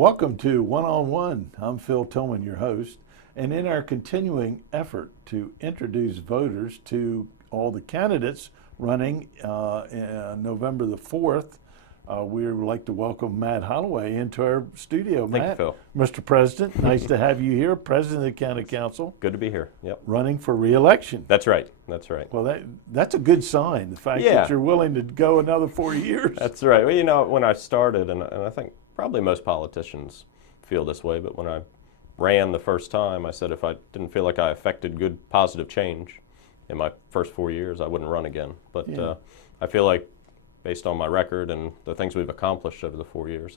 Welcome to One on One. I'm Phil Tillman, your host. And in our continuing effort to introduce voters to all the candidates running November the 4th, we would like to welcome Matt Holloway into our studio. Thank Matt, you, Phil. Mr. President, nice to have you here, President of the County Council. Good to be here. Yep. Running for re-election. That's right. That's right. Well, that's a good sign, the fact that you're willing to go another 4 years. That's right. Well, you know, when I started, and I think probably most politicians feel this way, but when I ran the first time, I said if I didn't feel like I affected good, positive change in my first 4 years, I wouldn't run again. But I feel like, based on my record and the things we've accomplished over the 4 years,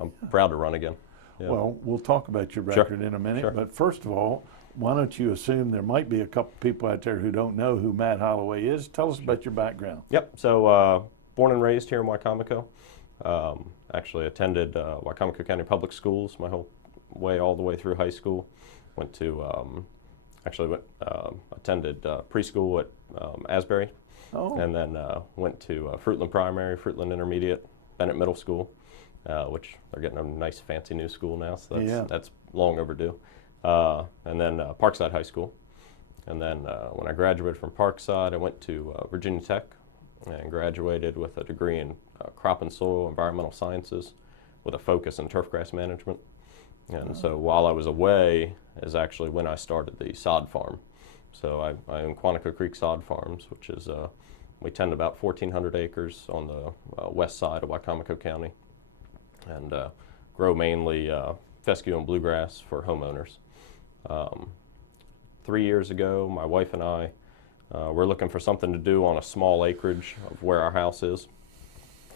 I'm proud to run again. Yeah. Well, we'll talk about your record in a minute, but first of all, why don't you assume there might be a couple people out there who don't know who Matt Holloway is. Tell us about your background. Yep, so born and raised here in Wicomico. Actually attended Wicomico County Public Schools my whole way, all the way through high school. Went to, attended preschool at Asbury. Oh. And then went to Fruitland Primary, Fruitland Intermediate, Bennett Middle School, which they're getting a nice fancy new school now, so that's long overdue. And then Parkside High School. And then when I graduated from Parkside, I went to Virginia Tech and graduated with a degree in crop and soil environmental sciences with a focus in turfgrass management. And so while I was away is actually when I started the sod farm. So I own Quantico Creek Sod Farms, which is, we tend about 1,400 acres on the west side of Wicomico County, and grow mainly fescue and bluegrass for homeowners. 3 years ago, my wife and I were looking for something to do on a small acreage of where our house is,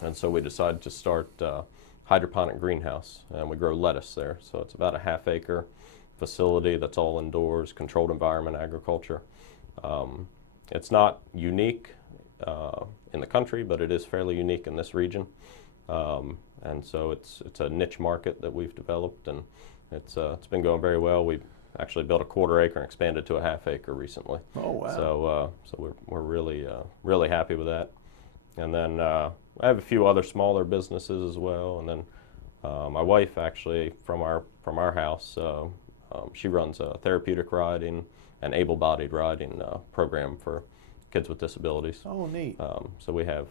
and so we decided to start hydroponic greenhouse, and we grow lettuce there. So it's about a half-acre facility that's all indoors, controlled environment agriculture. It's not unique in the country, but it is fairly unique in this region. And so it's a niche market that we've developed, and it's been going very well. We've actually built a 1/4 acre and expanded to a half-acre recently. Oh, wow. So we're really happy with that. And then I have a few other smaller businesses as well. And then my wife, actually, from our house, she runs a therapeutic riding and able-bodied riding program for kids with disabilities. Oh, neat. So we have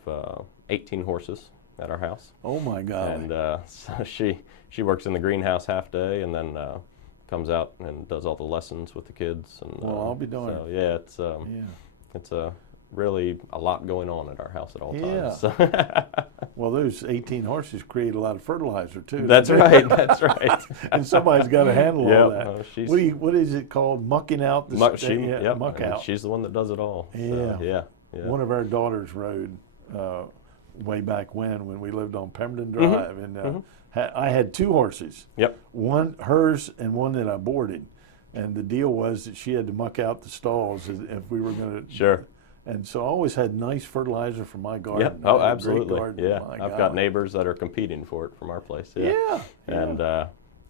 18 horses at our house. Oh, my God. And so she works in the greenhouse half day, and then comes out and does all the lessons with the kids. And well, I'll be darned. So yeah, it's really a lot going on at our house at all times. Yeah. So well, those 18 horses create a lot of fertilizer too. That's right. That's right. And somebody's got to handle all that. What is it called? Mucking out the muck out. She's the one that does it all. Yeah. So, yeah. One of our daughters rode way back when we lived on Pemberton Drive, and I had 2 horses. Yep. One hers and one that I boarded, and the deal was that she had to muck out the stalls if we were going to. Sure. And so I always had nice fertilizer from my garden. Yep. Oh, absolutely. Garden. Yeah. I've got neighbors that are competing for it from our place. Yeah. And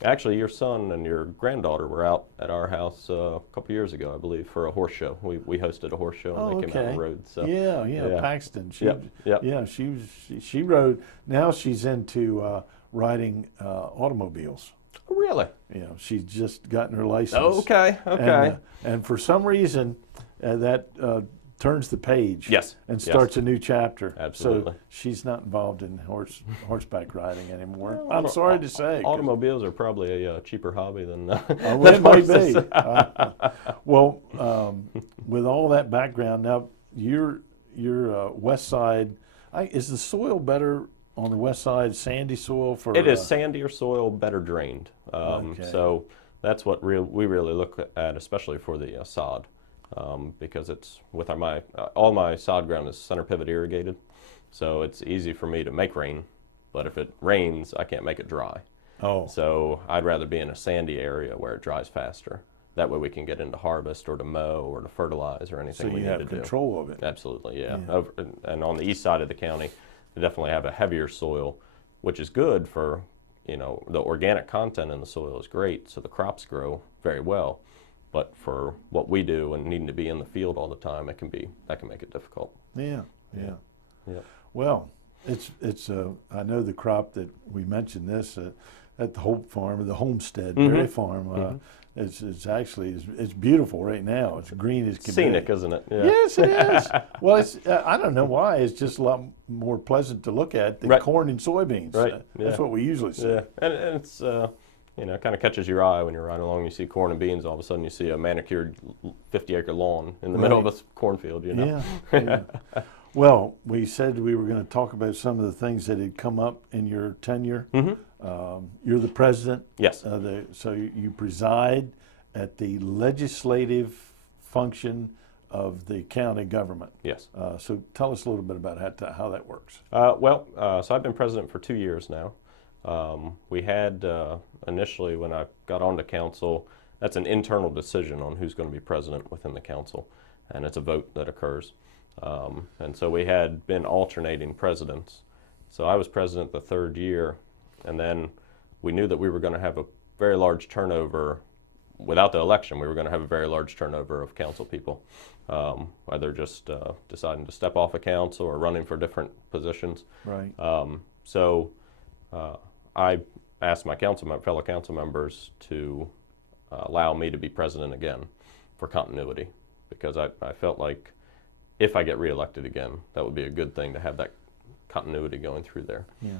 actually, your son and your granddaughter were out at our house a couple years ago, I believe, for a horse show. We hosted a horse show, and they came out and rode. So yeah, Paxton. Yep. She rode. Now she's into riding automobiles. Really? She's just gotten her license. Oh, okay. And for some reason, that turns the page. Yes. And starts a new chapter. Absolutely. So she's not involved in horseback riding anymore. I'm sorry to say. Automobiles are probably a cheaper hobby than it might be. Well, with all that background, now your west side, is the soil better on the west side, sandy soil for? It is sandier soil, better drained. So that's what we really look at, especially for the sod. Because it's with all my sod ground is center pivot irrigated, so it's easy for me to make rain, but if it rains, I can't make it dry. Oh. So I'd rather be in a sandy area where it dries faster. That way we can get into harvest or to mow or to fertilize or anything we need to do. So you have control of it. Absolutely, yeah. And on the east side of the county, they definitely have a heavier soil, which is good for, the organic content in the soil is great, so the crops grow very well. But for what we do and needing to be in the field all the time, that can make it difficult. Yeah. Yeah. Well, It's I know the crop that we mentioned this at the Hope Farm, or the Homestead Dairy Farm. It's actually it's beautiful right now. It's green as can Scenic, be. isn't it? Yeah. Yes, it is. Well, it's I don't know why. It's just a lot more pleasant to look at than corn and soybeans. Right. That's what we usually see. Yeah, and it's it kind of catches your eye when you're riding along. You see corn and beans. All of a sudden, you see a manicured 50-acre lawn in the middle of a cornfield. Yeah. Well, we said we were going to talk about some of the things that had come up in your tenure. You're the president. Yes. So you preside at the legislative function of the county government. Yes. So tell us a little bit about how that works. So I've been president for 2 years now. We had initially, when I got onto council, that's an internal decision on who's going to be president within the council, and it's a vote that occurs. And so we had been alternating presidents. So I was president the third year, and then we knew that we were going to have a very large turnover. Without the election, we were going to have a very large turnover of council people, either just deciding to step off of council or running for different positions. Right. So I asked my fellow council members to allow me to be president again for continuity, because I felt like if I get reelected again, that would be a good thing to have that continuity going through there. Yeah.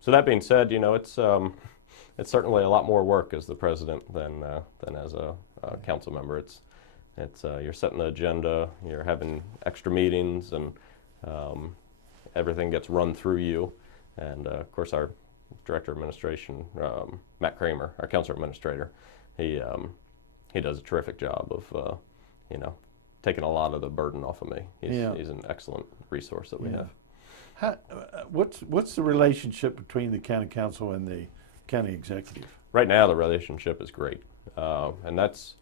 So that being said, it's certainly a lot more work as the president than as a council member. It's you're setting the agenda, you're having extra meetings, and everything gets run through you. And of course, our director of administration, Matt Kramer, our council administrator, he does a terrific job of taking a lot of the burden off of me. He's an excellent resource that we have. What's the relationship between the county council and the county executive? Right now, the relationship is great, and that's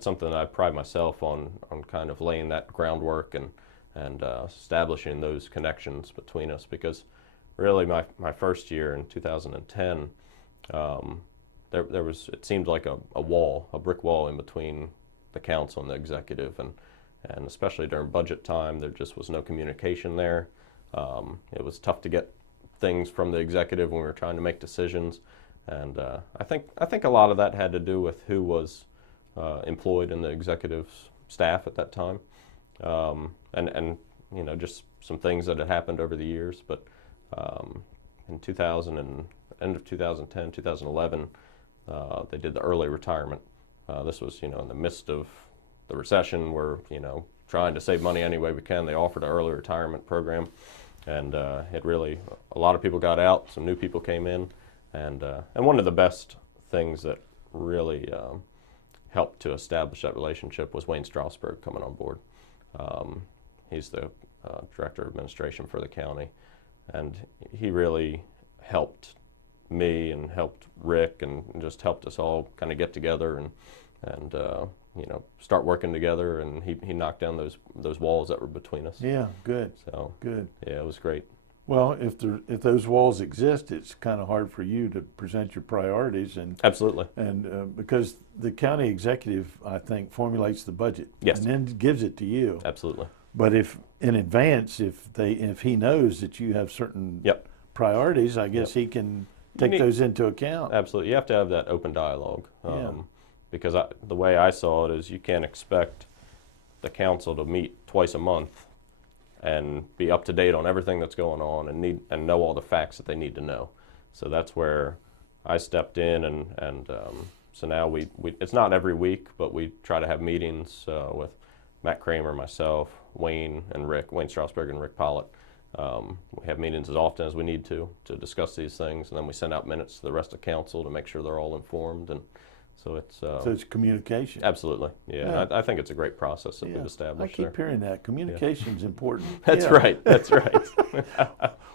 something that I pride myself on kind of laying that groundwork and establishing those connections between us. Because really, my first year in 2010, there was, it seemed like a brick wall in between the council and the executive, and especially during budget time, there just was no communication there. It was tough to get things from the executive when we were trying to make decisions, and I think a lot of that had to do with who was employed in the executive staff at that time, and just some things that had happened over the years. But in end of 2010, 2011, they did the early retirement. This was in the midst of the recession. We're trying to save money any way we can. They offered an early retirement program, and it really, a lot of people got out, some new people came in, and one of the best things that really helped to establish that relationship was Wayne Strasburg coming on board. He's the director of administration for the county, and he really helped me and helped Rick and just helped us all kind of get together and start working together, and he knocked down those walls that were between us. Yeah, good. So good. Yeah, it was great. Well, if those walls exist, it's kind of hard for you to present your priorities, and absolutely, and because the county executive, I think, formulates the budget, yes, and then gives it to you. Absolutely. But if in advance, if he knows that you have certain priorities, I guess he can take those into account. Absolutely, you have to have that open dialogue. Because the way I saw it is, you can't expect the council to meet twice a month and be up to date on everything that's going on and know all the facts that they need to know. So that's where I stepped in, and so now we it's not every week, but we try to have meetings with Matt Kramer, myself, Wayne Strasburg, and Rick Pollitt. We have meetings as often as we need to discuss these things, and then we send out minutes to the rest of council to make sure they're all informed. And so it's communication. Absolutely, yeah. I think it's a great process that we've established. I keep hearing that communication's important. That's right. That's right.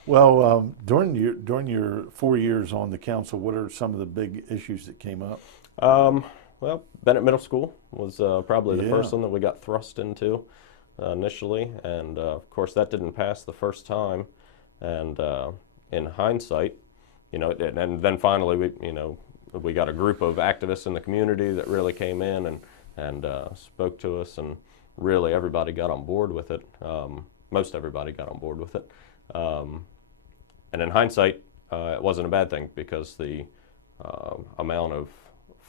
Well, during your 4 years on the council, what are some of the big issues that came up? Well, Bennett Middle School was probably the first one that we got thrust into initially, and of course that didn't pass the first time. And in hindsight, and then finally we got a group of activists in the community that really came in and spoke to us, and really everybody got on board with it. most everybody got on board with it. And in hindsight, it wasn't a bad thing because the amount of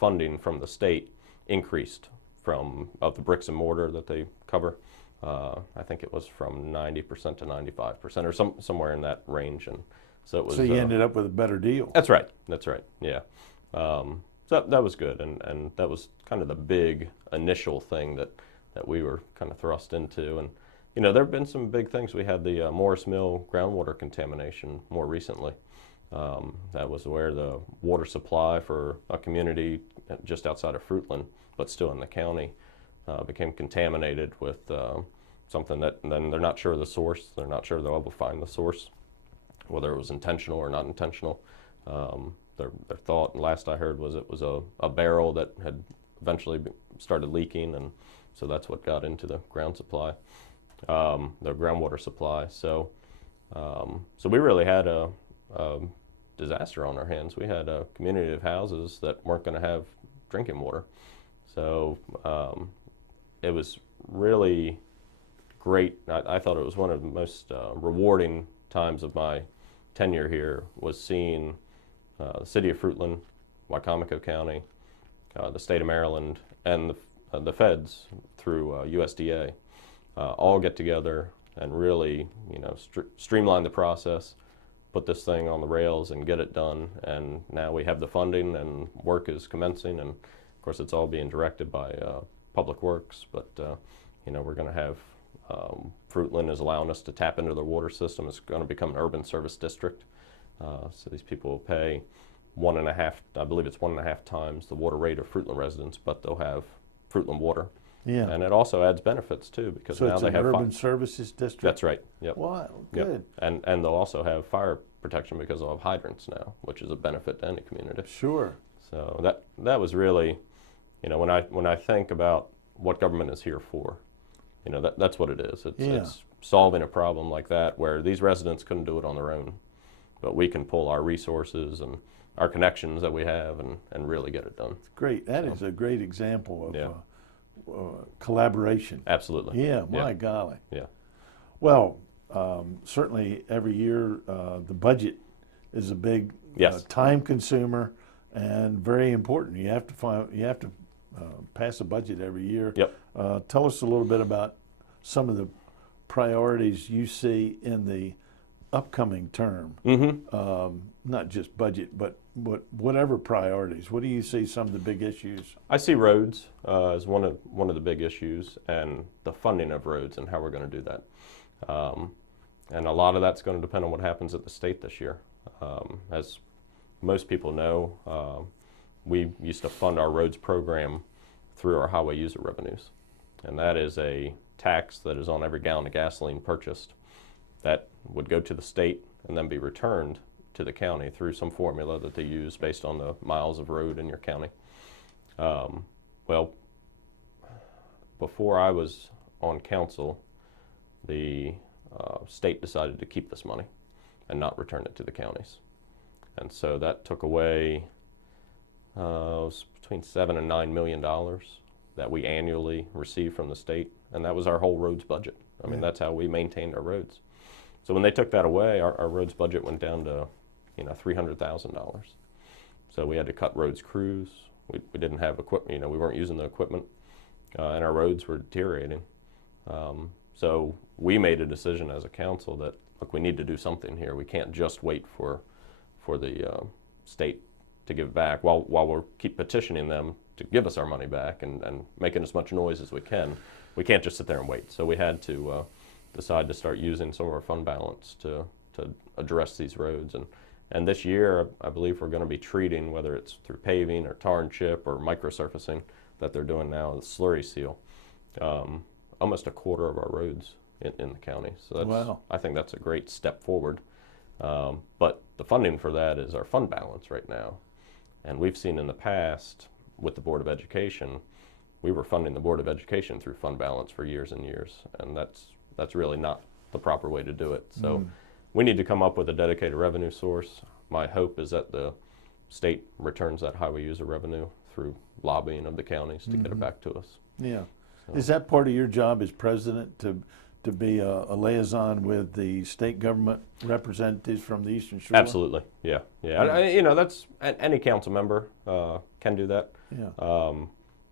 funding from the state increased from of the bricks and mortar that they cover. I think it was from 90% to 95% or somewhere in that range. And so it was. So you ended up with a better deal. That's right. That's right. Yeah. So that was good, and that was kind of the big initial thing that we were kind of thrust into. And there have been some big things. We had the Morris Mill groundwater contamination more recently. That was where the water supply for a community just outside of Fruitland, but still in the county, became contaminated with something that then they're not sure of the source. They're not sure they'll ever find the source, whether it was intentional or not intentional. Their thought, and last I heard, was it was a barrel that had eventually started leaking, and so that's what got into the ground supply, the groundwater supply. So we really had a disaster on our hands. We had a community of houses that weren't going to have drinking water. So it was really great. I thought it was one of the most rewarding times of my tenure here, was seeing the city of Fruitland, Wicomico County, the state of Maryland, and the feds through USDA all get together and really, streamline the process, put this thing on the rails and get it done. And now we have the funding and work is commencing. And of course, it's all being directed by Public Works. But, we're going to have Fruitland is allowing us to tap into their water system. It's going to become an urban service district. So these people will pay 1.5 times the water rate of Fruitland residents, but they'll have Fruitland water. Yeah. And it also adds benefits too, because so now it's they an have urban services district. That's right. Yep. Wow, good. Yep. And they'll also have fire protection because they'll have hydrants now, which is a benefit to any community. Sure. So that was really, when I think about what government is here for, that's what it is. It's solving a problem like that where these residents couldn't do it on their own, but we can pull our resources and our connections that we have and really get it done. Great. That is a great example of collaboration. Absolutely. Yeah, my golly. Yeah. Well, certainly every year the budget is a big time consumer and very important. You have to pass a budget every year. Yep. Tell us a little bit about some of the priorities you see in the upcoming term. Mm-hmm. Not just budget, but whatever priorities. What do you see some of the big issues? I see roads as one of the big issues, and the funding of roads and how we're going to do that. And a lot of that's going to depend on what happens at the state this year. As most people know, we used to fund our roads program through our highway user revenues, and that is a tax that is on every gallon of gasoline purchased that would go to the state and then be returned to the county through some formula that they use based on the miles of road in your county. Well, before I was on council, the state decided to keep this money and not return it to the counties. And so that took away it was between $7 and $9 million that we annually receive from the state, and that was our whole roads budget. I mean, that's how we maintained our roads. So when they took that away, our roads budget went down to $300,000. So we had to cut roads crews. We didn't have equipment. We weren't using the equipment, and our roads were deteriorating. So we made a decision as a council that, look, we need to do something here. We can't just wait for the state to give it back while we'll keep petitioning them to give us our money back and making as much noise as we can. We can't just sit there and wait. So we had to decide to start using some of our fund balance to address these roads. And this year, I believe we're going to be treating, whether it's through paving or tar and chip or microsurfacing that they're doing now, the slurry seal, almost a quarter of our roads in the county. So I think that's a great step forward. But the funding for that is our fund balance right now. And we've seen in the past with the Board of Education, we were funding the Board of Education through fund balance for years and years. And that's really not the proper way to do it. So we need to come up with a dedicated revenue source. My hope is that the state returns that highway user revenue through lobbying of the counties to get it back to us. Yeah. So. Is that part of your job as president to to be a liaison with the state government representatives from the Eastern Shore? Absolutely, yeah. That's any council member can do that. Yeah.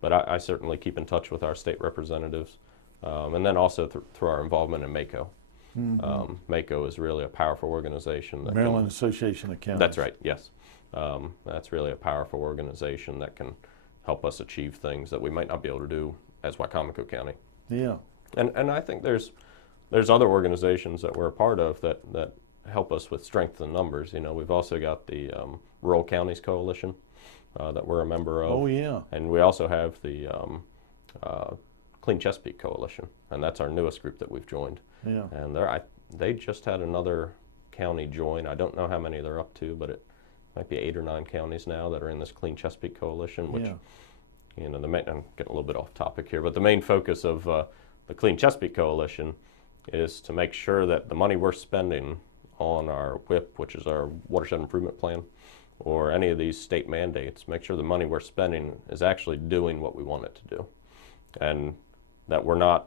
But I certainly keep in touch with our state representatives, and then also through our involvement in MACO. Mm-hmm. MACO is really a powerful organization. Maryland Association of Counties. That's right, yes. That's really a powerful organization that can help us achieve things that we might not be able to do as Wicomico County. Yeah. And I think there's other organizations that we're a part of that help us with strength in numbers. We've also got the Rural Counties Coalition that we're a member of. Oh, yeah. And we also have the Clean Chesapeake Coalition, and that's our newest group that we've joined. Yeah. And they just had another county join. I don't know how many they're up to, but it might be 8 or 9 counties now that are in this Clean Chesapeake Coalition, which, I'm getting a little bit off topic here, but the main focus of the Clean Chesapeake Coalition is to make sure that the money we're spending on our WIP, which is our Watershed Improvement Plan, or any of these state mandates, make sure the money we're spending is actually doing what we want it to do. And that we're not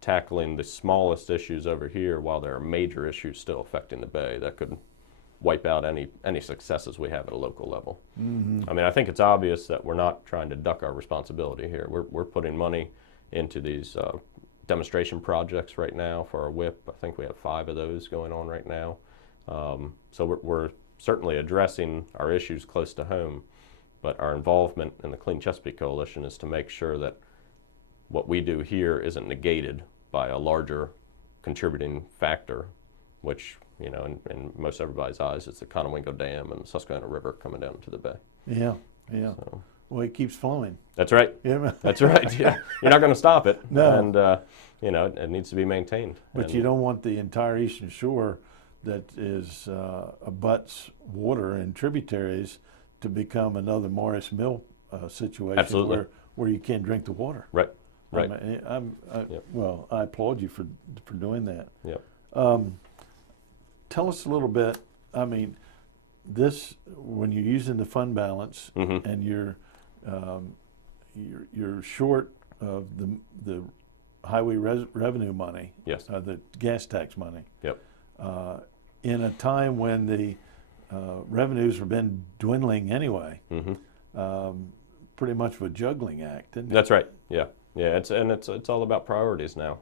tackling the smallest issues over here while there are major issues still affecting the Bay that could wipe out any successes we have at a local level. Mm-hmm. I mean, I think it's obvious that we're not trying to duck our responsibility here. We're putting money into these demonstration projects right now for our WIP. I think we have 5 of those going on right now. So we're certainly addressing our issues close to home, but our involvement in the Clean Chesapeake Coalition is to make sure that what we do here isn't negated by a larger contributing factor, which, in most everybody's eyes, it's the Wicomico Dam and the Susquehanna River coming down to the Bay. Yeah. So. Well, it keeps flowing. That's right. Yeah. That's right. Yeah, you're not going to stop it. No. And it needs to be maintained. But you don't want the entire Eastern Shore that is abuts water and tributaries to become another Morris Mill situation. Absolutely. Where you can't drink the water. Right. Yep. Well, I applaud you for doing that. Yep. Tell us a little bit. I mean, when you're using the fund balance Mm-hmm. and you're short of the highway revenue money. Yes. The gas tax money. Yep. In a time when the revenues have been dwindling anyway. Mm-hmm. Pretty much of a juggling act, isn't it? That's right. Yeah. Yeah. It's all about priorities now.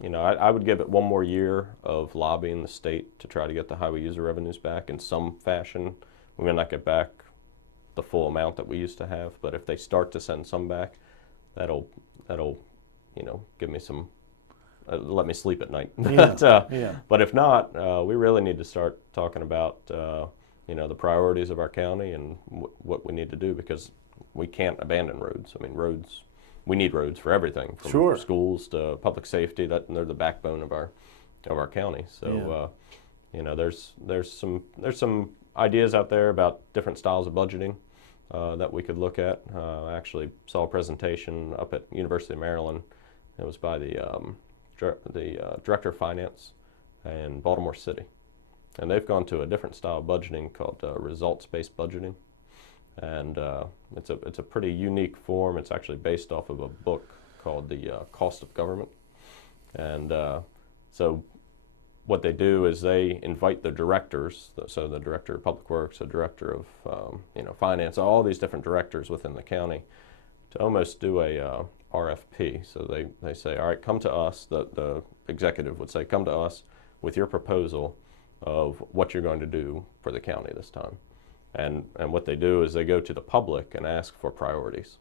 I would give it one more year of lobbying the state to try to get the highway user revenues back in some fashion. We may not get back the full amount that we used to have, but if they start to send some back, that'll give me some, let me sleep at night. Yeah. But if not, we really need to start talking about the priorities of our county and what we need to do, because we can't abandon roads. I mean, we need roads for everything, from Sure. schools to public safety. They're the backbone of our county. So there's some ideas out there about different styles of budgeting that we could look at. I actually saw a presentation up at University of Maryland. It was by the director of finance in Baltimore City, and they've gone to a different style of budgeting called results-based budgeting. And it's a pretty unique form. It's actually based off of a book called The Cost of Government. And so what they do is they invite the directors, so the director of public works, the director of finance, all these different directors within the county, to almost do a RFP. So they say, all right, come to us. The executive would say, come to us with your proposal of what you're going to do for the county this time. And what they do is they go to the public and ask for priorities.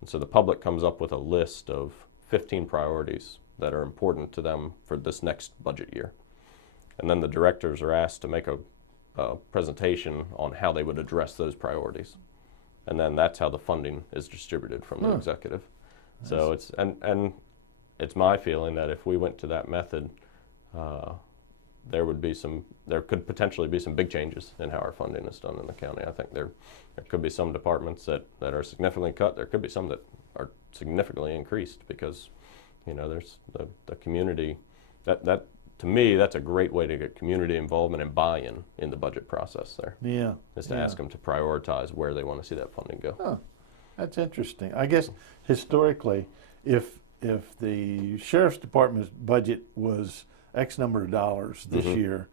And so the public comes up with a list of 15 priorities that are important to them for this next budget year. And then the directors are asked to make a presentation on how they would address those priorities. And then that's how the funding is distributed from the executive. Nice. So it's my feeling that if we went to that method, there could potentially be some big changes in how our funding is done in the county. I think there could be some departments that are significantly cut. There could be some that are significantly increased, because there's the community. That to me, that's a great way to get community involvement and buy-in in the budget process there. Yeah. Is to ask them to prioritize where they want to see that funding go. Oh, that's interesting. I guess historically, if if the sheriff's department's budget was X number of dollars this year,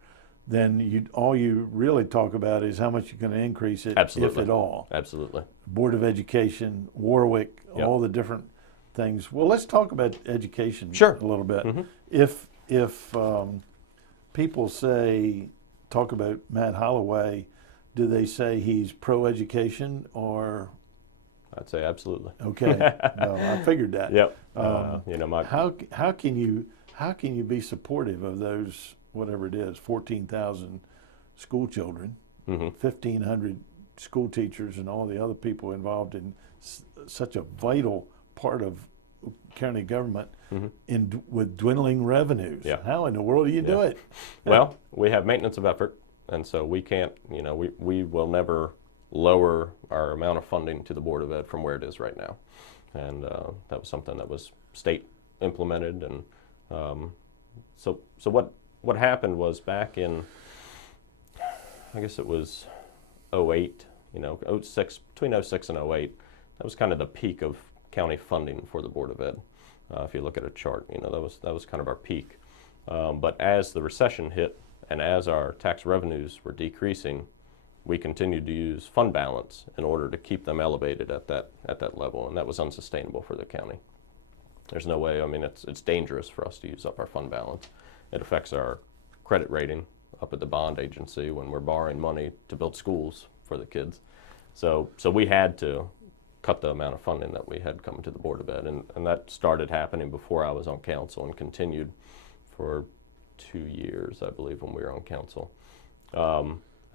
then all you really talk about is how much you're going to increase it, Absolutely. if at all. Absolutely. Board of Education, Warwick, Yep. all the different things. Well, let's talk about education Sure. a little bit. Mm-hmm. If people talk about Matt Holloway, do they say he's pro-education or? I'd say absolutely. Okay, well, I figured that. Yep. How can you be supportive of those, whatever it is, 14,000 school children, 1,500 school teachers, and all the other people involved in such a vital part of county government, with dwindling revenues? Yeah. How in the world do you do it? Well, we have maintenance of effort, and so we can't, we will never lower our amount of funding to the Board of Ed from where it is right now. And that was something that was state implemented. And so what happened was back in, I guess it was 08, 06, between 06 and 08, that was kind of the peak of county funding for the Board of Ed. If you look at a chart, that was kind of our peak. But as the recession hit and as our tax revenues were decreasing, we continued to use fund balance in order to keep them elevated at that level, and that was unsustainable for the county. There's no way. I mean, it's dangerous for us to use up our fund balance. It affects our credit rating up at the bond agency when we're borrowing money to build schools for the kids. So we had to cut the amount of funding that we had coming to the Board of Ed, and that started happening before I was on council and continued for 2 years, I believe, when we were on council.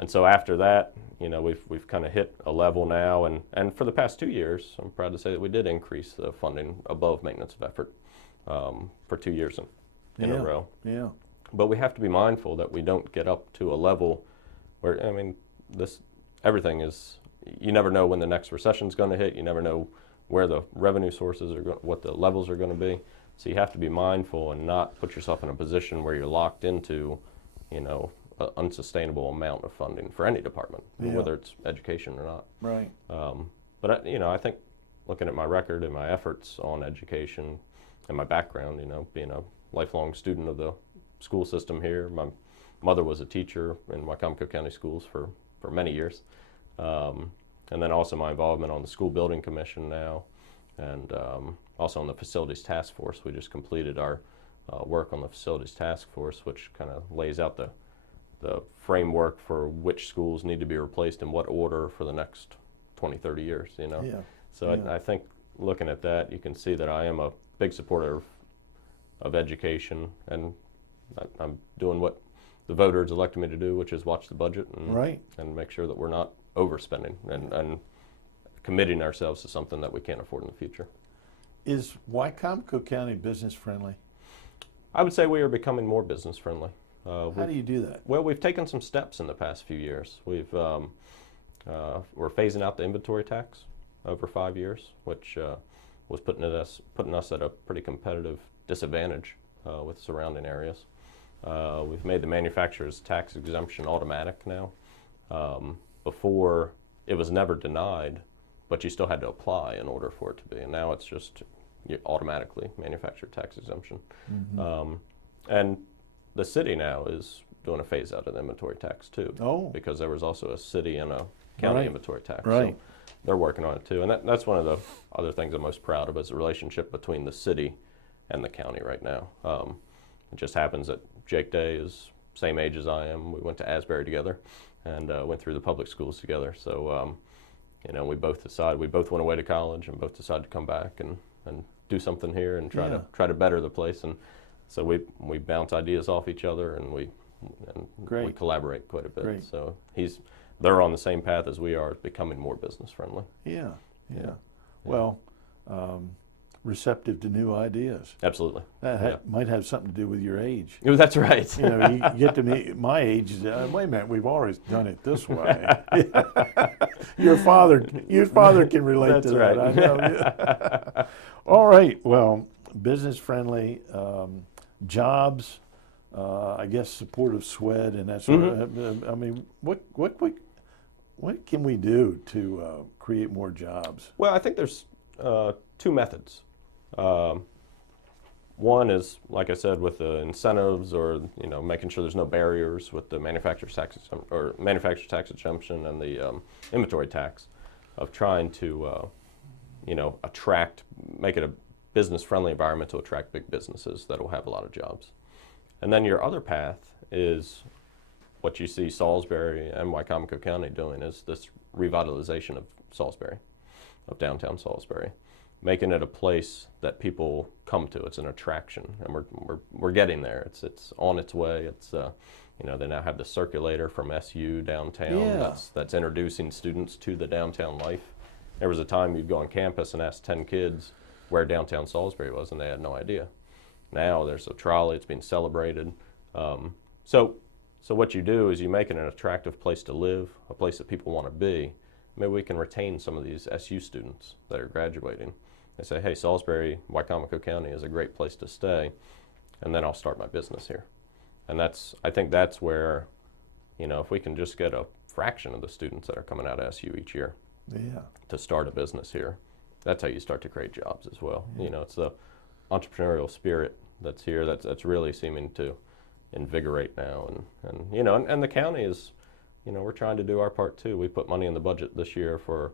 And so after that, we've kind of hit a level now, and for the past 2 years, I'm proud to say that we did increase the funding above maintenance of effort for 2 years in a row. Yeah. But we have to be mindful that we don't get up to a level where, everything is, you never know when the next recession is going to hit. You never know where the revenue sources are, what the levels are going to be. So you have to be mindful and not put yourself in a position where you're locked into, an unsustainable amount of funding for any department, whether it's education or not. Right. But I think looking at my record and my efforts on education and my background, being a lifelong student of the school system here, my mother was a teacher in Wicomico County Schools for many years. And then also my involvement on the School Building Commission now, and also on the Facilities Task Force. We just completed our work on the Facilities Task Force, which kind of lays out the framework for which schools need to be replaced in what order for the next 20, 30 years, Yeah. So Yeah. I think looking at that, you can see that I am a big supporter of education, and I'm doing what the voters elected me to do, which is watch the budget and make sure that we're not overspending and committing ourselves to something that we can't afford in the future. Is Wicomico County business friendly? I would say we are becoming more business friendly. How do you do that? Well, we've taken some steps in the past few years. We're phasing out the inventory tax over 5 years, which was putting us at a pretty competitive disadvantage with surrounding areas. We've made the manufacturer's tax exemption automatic now. Before, it was never denied, but you still had to apply in order for it to be. And now it's just automatically manufacturer tax exemption. And the city now is doing a phase out of the inventory tax too. Oh. Because there was also a city and a county inventory tax. Right. So they're working on it too. And that's one of the other things I'm most proud of, is the relationship between the city and the county right now. It just happens that Jake Day is same age as I am. We went to Asbury together and went through the public schools together. So, we both went away to college and both decided to come back and do something here and try to better the place. And so we bounce ideas off each other, and we collaborate quite a bit. Great. So they're on the same path as we are, becoming more business friendly. Yeah. Well, receptive to new ideas. Absolutely. That might have something to do with your age. Oh, that's right. You get to me, my age, wait a minute, we've always done it this way. Your father can relate That's to right. that. I know. All right. Well, business friendly, jobs, I guess support of SWED and that sort of. I mean, what can we do to create more jobs? Well, I think there's two methods. One is, like I said, with the incentives, or making sure there's no barriers with the manufacturer's tax exemption and the inventory tax, of trying to make it a business-friendly environment to attract big businesses that will have a lot of jobs. And then your other path is what you see Salisbury and Wicomico County doing, is this revitalization of Salisbury, of downtown Salisbury, making it a place that people come to. It's an attraction, and we're getting there. It's on its way. It's they now have the circulator from SU downtown. Yeah. That's introducing students to the downtown life. There was a time you'd go on campus and ask 10 kids where downtown Salisbury was, and they had no idea. Now there's a trolley. It's being celebrated. So what you do is you make it an attractive place to live, a place that people want to be. Maybe we can retain some of these SU students that are graduating. They say, hey, Salisbury, Wicomico County is a great place to stay, and then I'll start my business here. And I think that's where, if we can just get a fraction of the students that are coming out of SU each year to start a business here, that's how you start to create jobs as well. Yeah. It's the entrepreneurial spirit that's here that's really seeming to invigorate now. And the county is, we're trying to do our part too. We put money in the budget this year for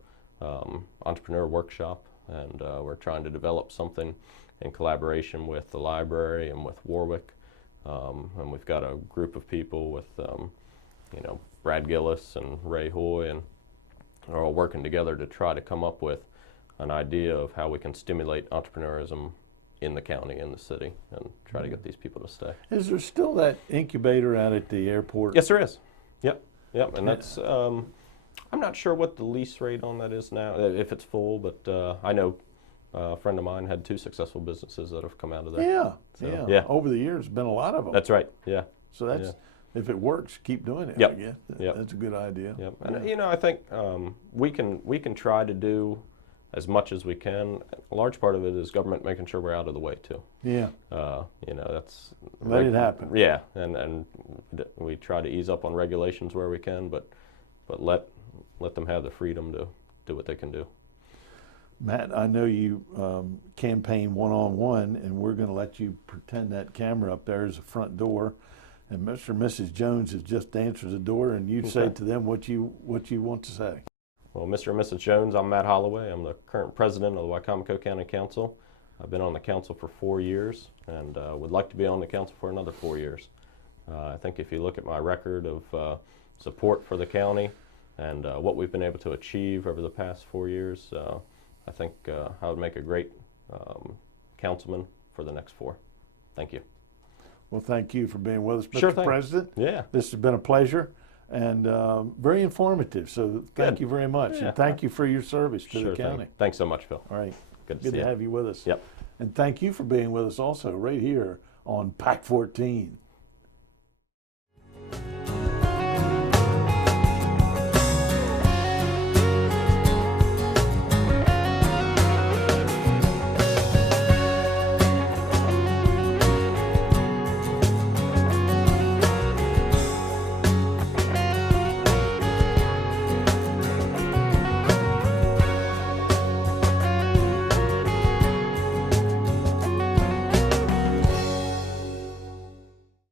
entrepreneur workshop, and we're trying to develop something in collaboration with the library and with Warwick. And we've got a group of people with, Brad Gillis and Ray Hoy, and are all working together to try to come up with an idea of how we can stimulate entrepreneurism in the county, in the city, and try to get these people to stay. Is there still that incubator out at the airport? Yes, there is. Yep. And that's, I'm not sure what the lease rate on that is now, if it's full, but I know a friend of mine had 2 successful businesses that have come out of there. Yeah. Over the years, been a lot of them. That's right. Yeah. So that's, if it works, keep doing it. Yep. I guess. Yep. That's a good idea. Yep. And I think we can try to do as much as we can. A large part of it is government making sure we're out of the way too. Yeah. That's let it happen. Yeah, and we try to ease up on regulations where we can, but let them have the freedom to do what they can do. Matt, I know you campaign one-on-one, and we're going to let you pretend that camera up there is the front door, and Mr. and Mrs. Jones has just answered the door, and you'd say to them what you want to say. Well, Mr. and Mrs. Jones, I'm Matt Holloway. I'm the current president of the Wicomico County Council. I've been on the council for 4 years, and would like to be on the council for another 4 years. I think if you look at my record of support for the county and what we've been able to achieve over the past 4 years, I think I would make a great councilman for the next 4. Thank you. Well, thank you for being with us, Mr. Sure thing. President. Yeah. This has been a pleasure and very informative. So thank you very much. Yeah. And thank you for your service to Sure the county. thing. Thanks so much, Phil. All right. Good to see you. have you with us. Yep. And thank you for being with us also right here on Pack 14.